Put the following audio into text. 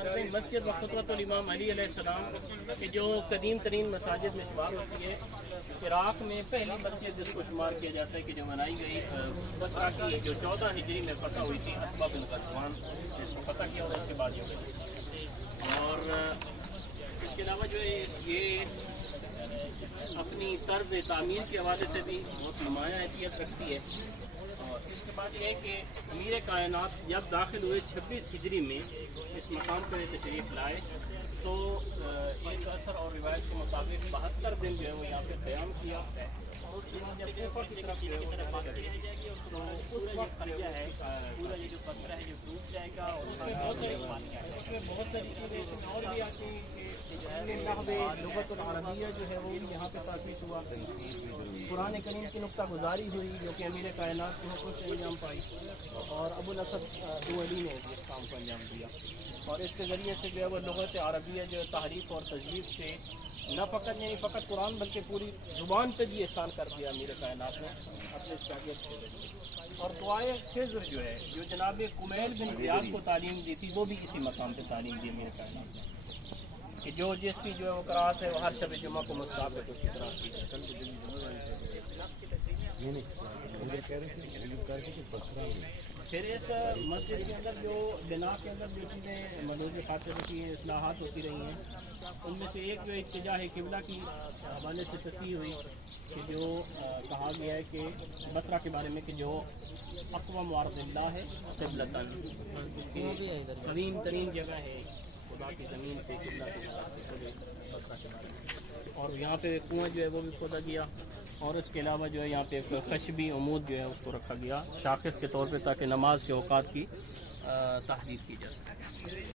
مسجد وخطرۃ الامام علی علیہ السلام کہ جو قدیم ترین مساجد میں شمار ہوتی ہے، عراق میں پہلی مسجد جس کو شمار کیا جاتا ہے کہ جو بنائی گئی بصرہ کی، جو 14 ہجری میں فتح ہوئی تھی، عتبہ بن غزوان جس کو فتح کیا اور اس کے بعد جو گئی. اور اس کے علاوہ جو ہے یہ اپنی طرز تعمیر کے حوالے سے بھی بہت نمایاں حیثیت رکھتی ہے. اور اس کے بعد یہ ہے کہ امیر کائنات جب داخل ہوئے 26 ہجری میں اس مقام پر تشریف لائے تو ایک اثر اور روایت کے مطابق 72 دن جو ہے وہ یہاں پہ قیام کیا. اور اس دن جب کوفہ کی طرف جو ہے وہ تو اس وقت جو ہے پورا یہ جو بصرہ ہے جو ڈوب جائے گا. اور اس میں بہت ساری چیزیں اور بھی آتی ہیں کہ لغت العربیہ جو ہے وہ یہاں پہ تاسیس ہوا. قرآن کریم کی نقطہ گزاری ہوئی جو کہ امیر کائنات کے حکم سے انجام پائی، اور ابو الاسد دولی نے اس کام کو انجام دیا. اور اس کے ذریعے سے جو ہے وہ لغت عربیہ جو تحریف اور تجویز سے نہ فقط قرآن بلکہ پوری زبان پہ بھی احسان کر دیا امیر کائنات نے اپنے شاگرد کے ذریعے. اور دعائے خضر جو ہے جو جناب کمیل بن زیاد کو تعلیم دی تھی وہ بھی اسی مقام پہ تعلیم دی امیر کائنات نے کہ جو جس کی جو ہے وہ قرأت ہے وہ ہر شب جمعہ کو مستحب ہے تو اس کی قرأت کی جائے. پھر اس مسجد کے اندر جو بنا کے اندر جو چیزیں مدعو خاطر کی اصلاحات ہوتی رہی ہیں ان میں سے ایک جو اتجاہ قبلہ کی حوالے سے تصحیح ہوئی کہ جو کہا گیا ہے کہ بصرہ کے بارے میں کہ جو اقوام معرض اللہ ہے قبلتاً، قدیم ترین جگہ ہے خدا کی زمین سے قبلہ کے بصرہ کے بارے میں. اور یہاں پہ کنواں جو ہے وہ بھی کھودا گیا. اور اس کے علاوہ جو ہے یہاں پہ ایک خشبی عمود جو ہے اس کو رکھا گیا شاخص کے طور پہ تاکہ نماز کے اوقات کی تحدید کی جا سکے.